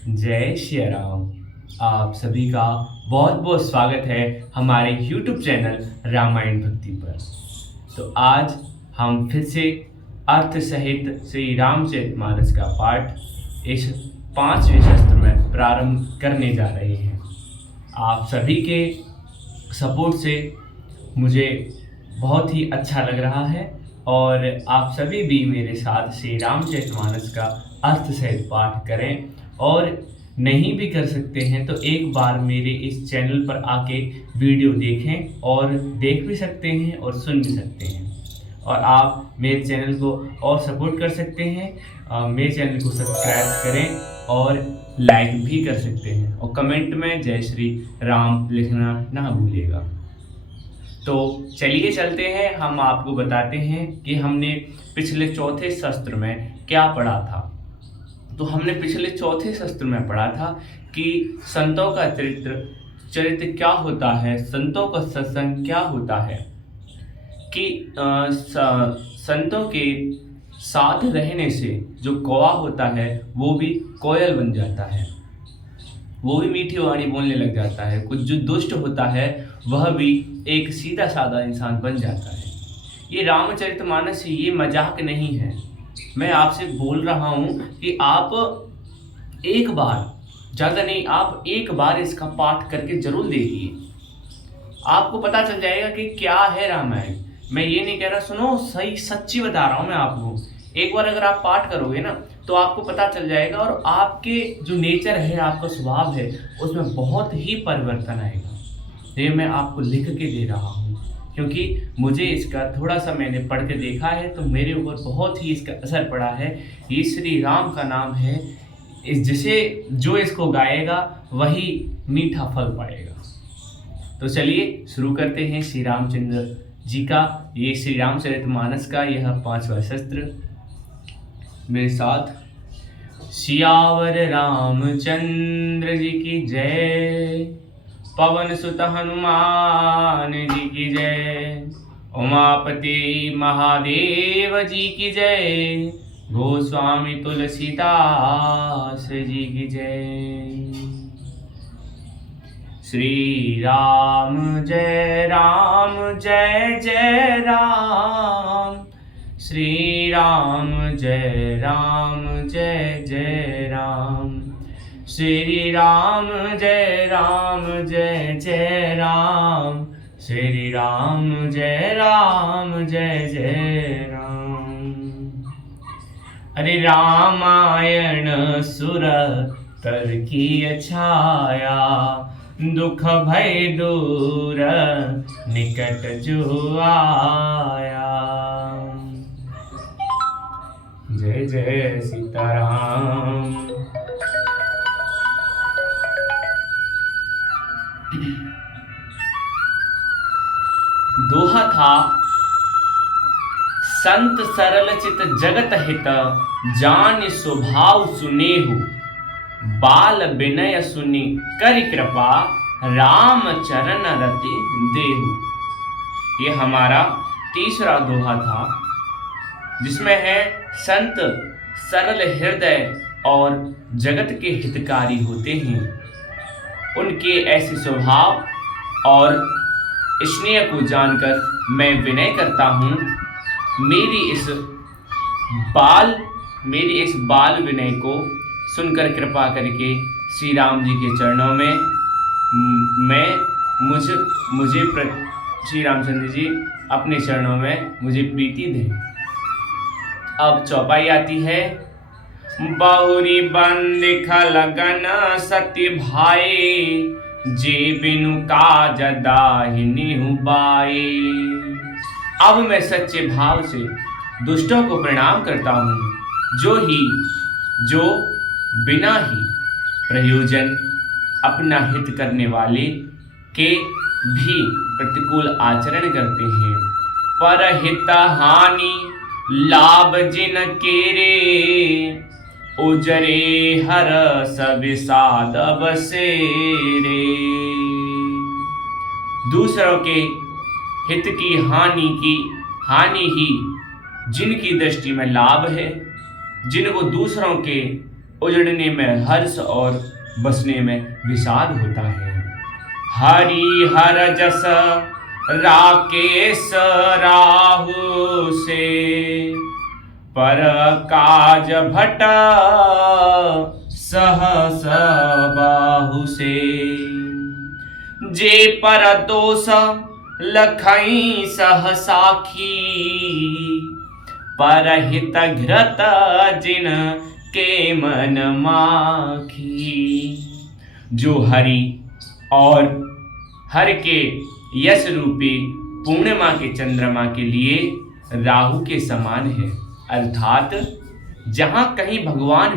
जय श्री राम। आप सभी का बहुत बहुत स्वागत है हमारे YouTube चैनल रामायण भक्ति पर। तो आज हम फिर से अर्थ सहित श्री रामचरितमानस का पाठ इस 5वें शस्त्र में प्रारंभ करने जा रहे हैं। आप सभी के सपोर्ट से मुझे बहुत ही अच्छा लग रहा है और आप सभी भी मेरे साथ श्री रामचरितमानस का अर्थ सहित पाठ करें। और नहीं भी कर सकते हैं तो एक बार मेरे इस चैनल पर आके वीडियो देखें, और देख भी सकते हैं और सुन भी सकते हैं। और आप मेरे चैनल को और सपोर्ट कर सकते हैं, मेरे चैनल को सब्सक्राइब करें और लाइक भी कर सकते हैं, और कमेंट में जय श्री राम लिखना ना भूलिएगा। तो चलिए चलते हैं, हम आपको बताते हैं कि हमने पिछले चौथे शस्त्र में क्या पढ़ा था। तो हमने पिछले चौथे शस्त्र में पढ़ा था कि संतों का चरित्र क्या होता है, संतों का सत्संग क्या होता है, कि संतों के साथ रहने से जो कौवा होता है वो भी कोयल बन जाता है, वो भी मीठी वाणी बोलने लग जाता है। कुछ जो दुष्ट होता है वह भी एक सीधा साधा इंसान बन जाता है। ये रामचरितमानस ये मजाक नहीं है। मैं आपसे बोल रहा हूँ कि आप एक बार, ज़्यादा नहीं, आप एक बार इसका पाठ करके जरूर देखिए, आपको पता चल जाएगा कि क्या है रामायण। मैं ये नहीं कह रहा, सुनो, सही सच्ची बता रहा हूँ मैं आपको। एक बार अगर आप पाठ करोगे ना तो आपको पता चल जाएगा, और आपके जो नेचर है, आपका स्वभाव है, उसमें बहुत ही परिवर्तन आएगा। ये मैं आपको लिख के दे रहा हूँ, क्योंकि मुझे इसका थोड़ा सा मैंने पढ़ के देखा है तो मेरे ऊपर बहुत ही इसका असर पड़ा है। ये श्री राम का नाम है, जिसे जो इसको गाएगा वही मीठा फल पाएगा। तो चलिए शुरू करते हैं श्री रामचंद्र जी का, ये श्री रामचरितमानस का यह 5वां शस्त्र। मेरे साथ, सियावर रामचंद्र जी की जय, पवन सुत हनुमान जी की जय, उमापति महादेव जी की जय, गोस्वामी तुलसीदास जी की जय। श्री राम जय जय राम, श्री राम जय जय राम, श्री राम जय जय राम, श्री राम जय जय राम। अरे रामायण सुर तर की छाया, दुख भय दूर निकट जो आया। जय जय सीताराम। दोहा था, संत सरल चित जगत हित, जान स्वभाव सुनेहु, बाल विनय सुनि करि कृपा, राम चरण रति देहु। ये हमारा तीसरा दोहा था, जिसमें है संत सरल हृदय और जगत के हितकारी होते हैं, उनके ऐसे स्वभाव और स्नेह को जानकर मैं विनय करता हूँ। मेरी इस बाल विनय को सुनकर कृपा करके श्री राम जी के चरणों में मुझे श्री रामचंद्र जी अपने चरणों में मुझे प्रीति दें। अब चौपाई आती है। बहुरी बंद लगन सती भाई, जे बिनु काज दाहिनी बाई। अब मैं सच्चे भाव से दुष्टों को प्रणाम करता हूँ, जो बिना ही प्रयोजन अपना हित करने वाले के भी प्रतिकूल आचरण करते हैं। पर हित हानि लाभ जिन केरे, उजरे हर सब साध बसेरे। दूसरों के हित की हानि ही जिनकी दृष्टि में लाभ है, जिनको दूसरों के उजड़ने में हर्ष और बसने में विषाद होता है। हरि हर जस राकेश राहु से, पर काज भट सहस बाहु से। जे पर दोष लखई सह साखी, परहित घृत जिन के मन माखी। जो हरि और हर के यश रूपी पूर्णिमा के चंद्रमा के लिए राहु के समान है, अर्थात जहाँ कहीं भगवान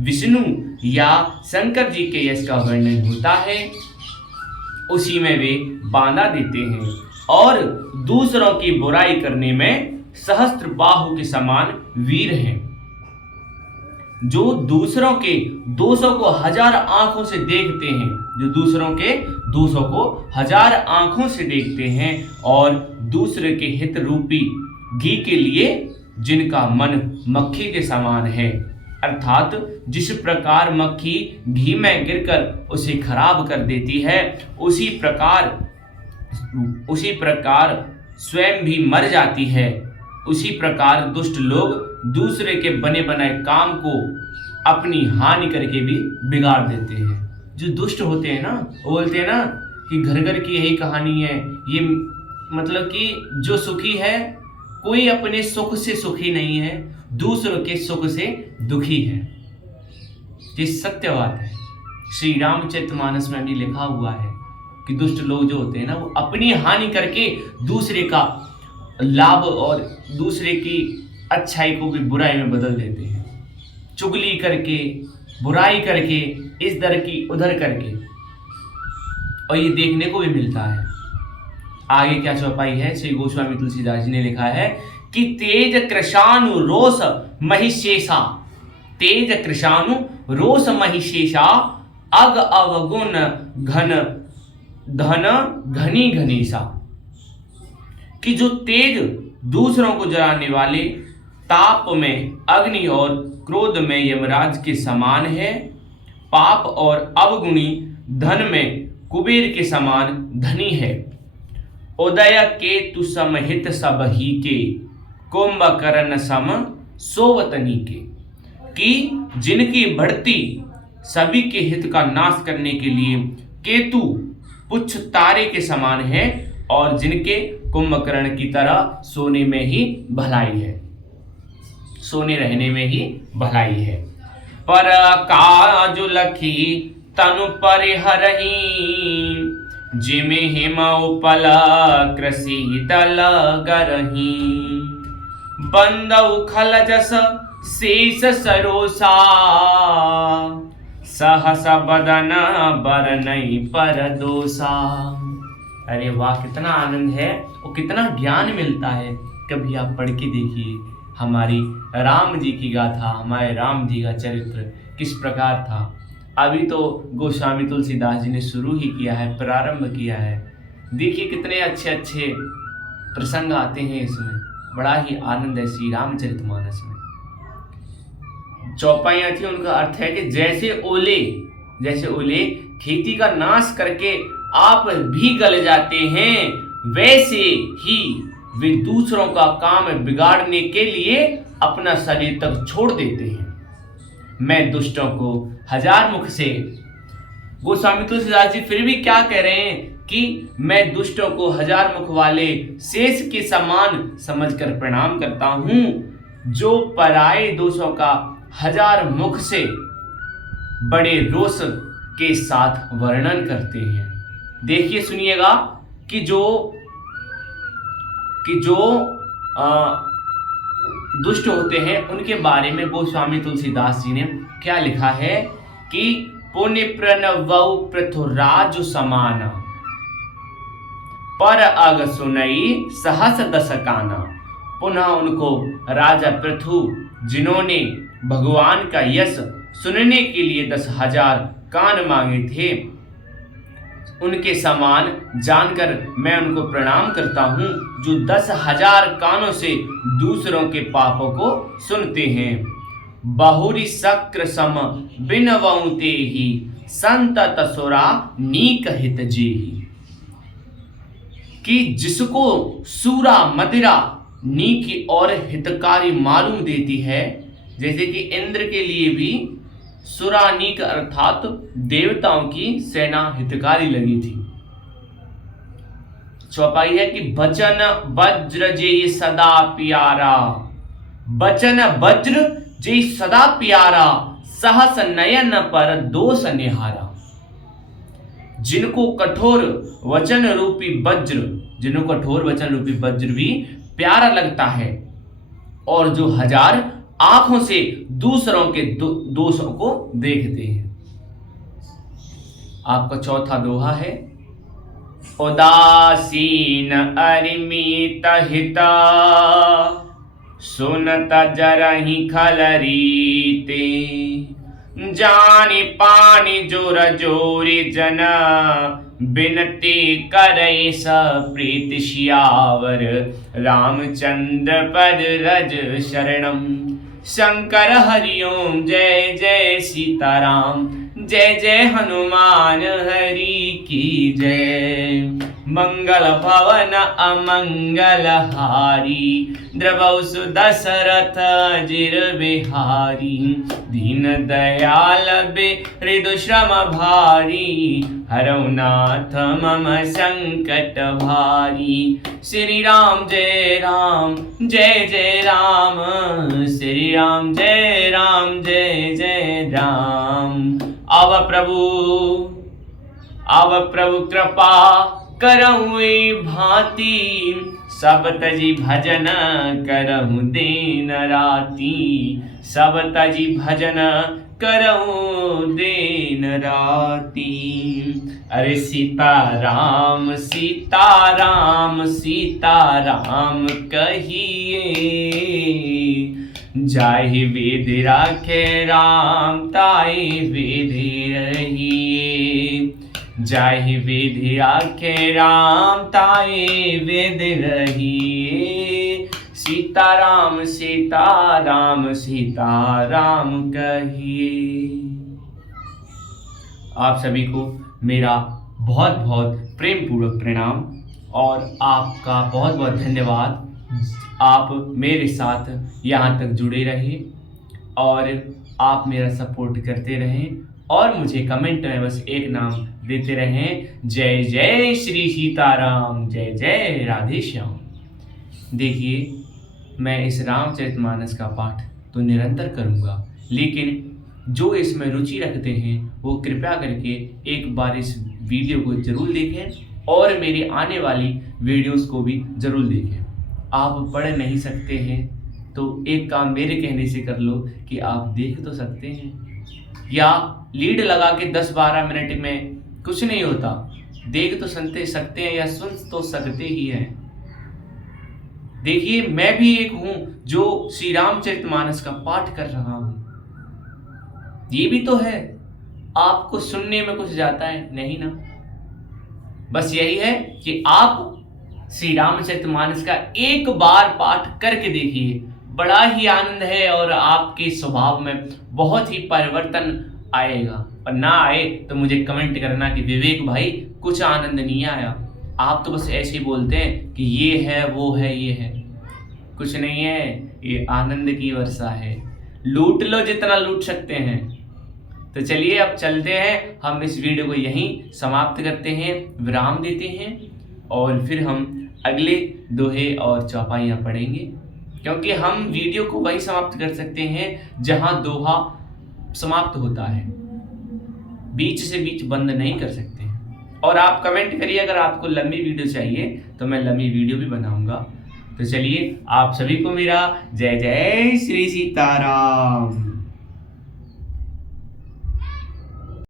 विष्णु या शंकर जी के यश का वर्णन होता है, उसी में वे बांधा देते हैं और दूसरों की बुराई करने में सहस्त्र बाहु के समान वीर हैं, जो दूसरों के दोषों को हजार आंखों से देखते हैं, हजार आंखों से देखते हैं और दूसरे के हित रूपी घी के लिए जिनका मन मक्खी के समान है, अर्थात जिस प्रकार मक्खी घी में गिरकर उसे खराब कर देती है, उसी प्रकार स्वयं भी मर जाती है। उसी प्रकार दुष्ट लोग दूसरे के बने बनाए काम को अपनी हानि करके भी बिगाड़ देते हैं। जो दुष्ट होते हैं ना, वो बोलते हैं ना कि घर घर की यही कहानी है, ये मतलब कि जो सुखी है कोई अपने सुख से सुखी नहीं है, दूसरों के सुख से दुखी है। ये सत्य बात है। श्री रामचरितमानस में भी लिखा हुआ है कि दुष्ट लोग जो होते हैं ना, वो अपनी हानि करके दूसरे का लाभ और दूसरे की अच्छाई को भी बुराई में बदल देते हैं, चुगली करके, बुराई करके, इस दर की उधर करके। और ये देखने को भी मिलता है। आगे क्या चौपाई है, श्री गोस्वामी तुलसीदास जी ने लिखा है कि तेज कृशानु रोष महिषेषा, तेज कृशानु रोष महिषेषा, अग अवगुण घन धन घनी घनीसा। कि जो तेज दूसरों को जलाने वाले, ताप में अग्नि और क्रोध में यमराज के समान है, पाप और अवगुणी धन में कुबेर के समान धनी है। उदय केतु समहित सब ही के, कुंभकर्ण सम सोवतनी के। कि जिनकी बढ़ती सभी के हित का नाश करने के लिए केतु पुच्छ तारे के समान है, और जिनके कुंभकर्ण की तरह सोने में ही भलाई है, सोने रहने में ही भलाई है। पर काजु लखी तनु परिहरही, जिमे हिम उपल कृषि दल गरही। बंदउ खल जस शेष सरोसा, सहस बदन बरनई पर दोसा। अरे वाह, कितना आनंद है और कितना ज्ञान मिलता है। कभी आप पढ़ के देखिए हमारी राम जी की गाथा, हमारे राम जी का चरित्र किस प्रकार था। अभी तो गोस्वामी तुलसीदास जी ने शुरू ही किया है, प्रारंभ किया है। देखिए कितने अच्छे अच्छे प्रसंग आते हैं इसमें, बड़ा ही आनंद है श्री रामचरितमानस में। चौपाइयाँ थी, उनका अर्थ है कि जैसे ओले खेती का नाश करके आप भी गल जाते हैं, वैसे ही वे दूसरों का काम बिगाड़ने के लिए अपना शरीर तक छोड़ देते हैं। मैं दुष्टों को हजार मुख से, गोस्वामी तुलसीदास जी फिर भी क्या कह रहे हैं कि मैं दुष्टों को हजार मुख वाले शेष के समान समझकर प्रणाम करता हूं, जो पराये दोषों का हजार मुख से बड़े रोष के साथ वर्णन करते हैं। देखिए सुनिएगा कि जो दुष्ट होते हैं उनके बारे में गोस्वामी तुलसीदास जी ने क्या लिखा है कि पुण्य प्रणवौ पृथुराज समाना, पर अग सुनई सहस दस काना। पुनः उनको राजा पृथु, जिन्होंने भगवान का यश सुनने के लिए 10,000 कान मांगे थे, उनके समान जानकर मैं उनको प्रणाम करता हूँ, जो 10,000 कानों से दूसरों के पापों को सुनते हैं। बहुरी शक्र सम बिनवऊ तेहि, संतत सुरा नीक हित जेहि। कि जिसको सूरा मदिरा नीक और हितकारी मालूम देती है, जैसे कि इंद्र के लिए भी सुरानीक अर्थात देवताओं की सेना हितकारी लगी थी। चौपाई है कि बचन वज्र जे सदा प्यारा, बचन वज्र जे सदा प्यारा, सहस नयन पर दोष निहारा। जिनको कठोर वचन रूपी वज्र, जिनको कठोर वचन रूपी वज्र भी प्यारा लगता है, और जो हजार आंखों से दूसरों के दोषों को देखते हैं। आपका चौथा दोहा है, उदासीन अरिमित हिता, सुनत जरहि खलरीते, जानि पानि जोर जोरि जना, बिनती करे सप्रीत सियावर, रामचंद्र पद रज शरणम। शंकर हरिओम जय जय सीताराम, जय जय हनुमान हरि की जय। मंगल भवन अमंगल हारी, द्रवौ सुदशरथ जिर बिहारी, दीन दयाल हृदय श्रम भारी, हरौ नाथ मम संकट भारी। श्री राम जय राम जय जय राम, श्री राम जय राम जय जय राम। आव प्रभु कृपा करहु भांति, सब तजी भजन करहु दिन राती, सब तजी भजन करहु दिन राती। अरे सीताराम सीताराम सीताराम कहिए, जाहि विधि राखे राम ताहि विधि रहिए, जाहि विधि राखे राम ताहि विधि रहिए। सीताराम सीताराम सीताराम कहिए। आप सभी को मेरा बहुत बहुत प्रेम पूर्वक प्रणाम और आपका बहुत बहुत धन्यवाद। आप मेरे साथ यहाँ तक जुड़े रहे और आप मेरा सपोर्ट करते रहें और मुझे कमेंट में बस एक नाम देते रहें, जय जय श्री सीताराम, जय जय राधे श्याम। देखिए, मैं इस रामचरितमानस का पाठ तो निरंतर करूँगा, लेकिन जो इसमें रुचि रखते हैं वो कृपया करके एक बार इस वीडियो को ज़रूर देखें और मेरी आने वाली वीडियोस को भी ज़रूर देखें। आप पढ़ नहीं सकते हैं तो एक काम मेरे कहने से कर लो कि आप देख तो सकते हैं, या लीड लगा के 10-12 मिनट में कुछ नहीं होता, देख तो सकते हैं या सुन तो सकते ही हैं। देखिए, मैं भी एक हूं जो श्री रामचरितमानस का पाठ कर रहा हूं, ये भी तो है। आपको सुनने में कुछ जाता है नहीं ना? बस यही है कि आप श्री रामचरितमानस का एक बार पाठ करके देखिए, बड़ा ही आनंद है और आपके स्वभाव में बहुत ही परिवर्तन आएगा। और ना आए तो मुझे कमेंट करना कि विवेक भाई कुछ आनंद नहीं आया, आप तो बस ऐसे ही बोलते हैं कि ये है वो है ये है। कुछ नहीं है, ये आनंद की वर्षा है, लूट लो जितना लूट सकते हैं। तो चलिए अब चलते हैं, हम इस वीडियो को यहीं समाप्त करते हैं, विराम देते हैं और फिर हम अगले दोहे और चौपाइयाँ पढ़ेंगे, क्योंकि हम वीडियो को वही समाप्त कर सकते हैं जहाँ दोहा समाप्त होता है, बीच से बीच बंद नहीं कर सकते हैं। और आप कमेंट करिए, अगर आपको लंबी वीडियो चाहिए तो मैं लंबी वीडियो भी बनाऊंगा। तो चलिए, आप सभी को मेरा जय जय श्री सीताराम।